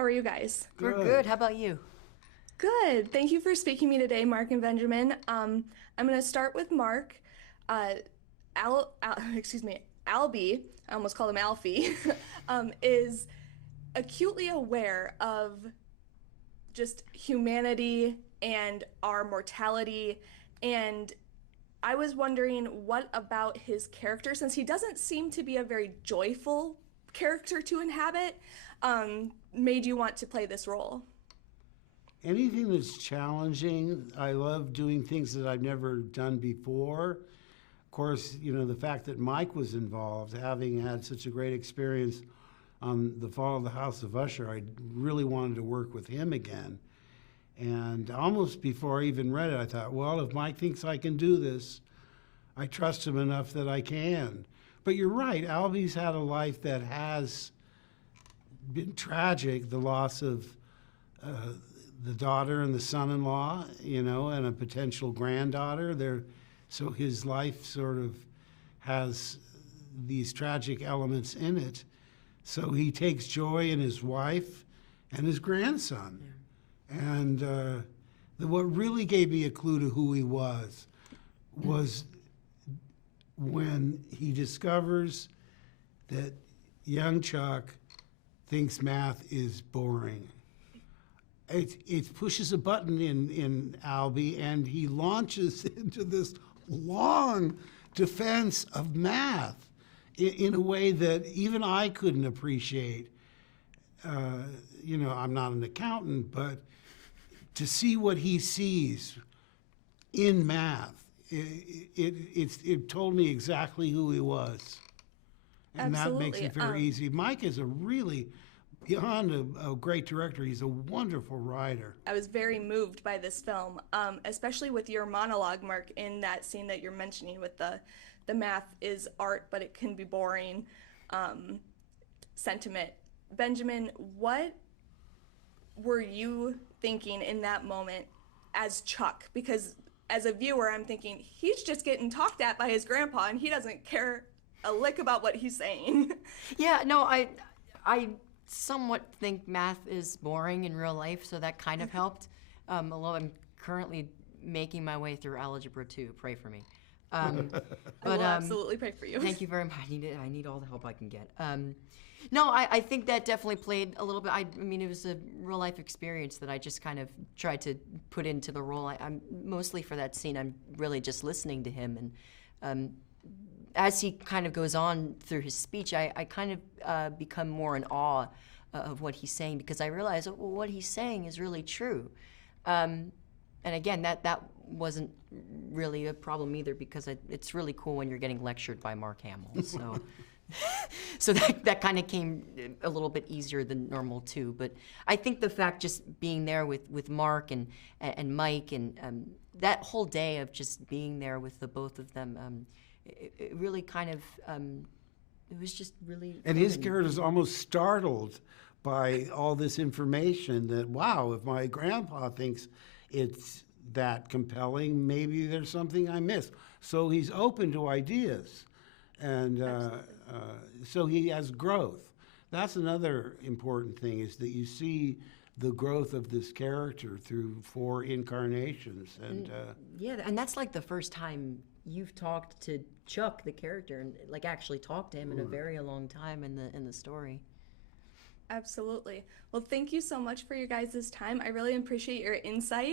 How are you guys? We're Good. good. How about you? Good. Thank you for speaking to me today, Mark and Benjamin. I'm going to start with Mark. Uh, excuse me, Albie, I almost called him Alfie, is acutely aware of just humanity and our mortality. And I was wondering what about his character, since he doesn't seem to be a very joyful character to inhabit, made you want to play this role? Anything that's challenging, I love doing things that I've never done before. Of course, the fact that Mike was involved, having had such a great experience on The Fall of the House of Usher, I really wanted to work with him again. And almost before I even read it, I thought, well, if Mike thinks I can do this, I trust him enough that I can. But you're right, Albie's had a life that has been tragic, the loss of the daughter and the son-in-law, and a potential granddaughter. So his life sort of has these tragic elements in it. So he takes joy in his wife and his grandson. Yeah. And what really gave me a clue to who he was when he discovers that young Chuck thinks math is boring. It pushes a button in Albie, and he launches into this long defense of math in a way that even I couldn't appreciate. I'm not an accountant, but to see what he sees in math, it told me exactly who he was. And Absolutely. that makes it very easy. Mike is a really, beyond a great director, he's a wonderful writer. I was very moved by this film, especially with your monologue, Mark, in that scene that you're mentioning with the math is art, but it can be boring sentiment. Benjamin, what were you thinking in that moment as Chuck? Because as a viewer, I'm thinking, he's just getting talked at by his grandpa, and he doesn't care a lick about what he's saying. Yeah, no, I somewhat think math is boring in real life, so that kind of helped. Although I'm currently making my way through Algebra 2. Pray for me. I will absolutely pray for you. Thank you very much. I need all the help I can get. No, I think that definitely played a little bit. I mean, it was a real life experience that I just kind of tried to put into the role. I'm mostly for that scene. I'm really just listening to him, and as he kind of goes on through his speech, I kind of become more in awe of what he's saying, because I realize, well, what he's saying is really true. And again, that wasn't really a problem either, because it's really cool when you're getting lectured by Mark Hamill. So, so that kind of came a little bit easier than normal too. But I think the fact just being there with Mark and Mike, and that whole day of just being there with the both of them, it really kind of it was just really. And his character's almost startled by all this information that, wow, if my grandpa thinks it's that compelling, maybe there's something I missed. So he's open to ideas. And so he has growth. That's another important thing, is that you see the growth of this character through 4 incarnations. And yeah, and that's like the first time you've talked to Chuck, the character, and like actually talked to him in a very long time in the story. Absolutely. Well, thank you so much for your guys' time. I really appreciate your insight.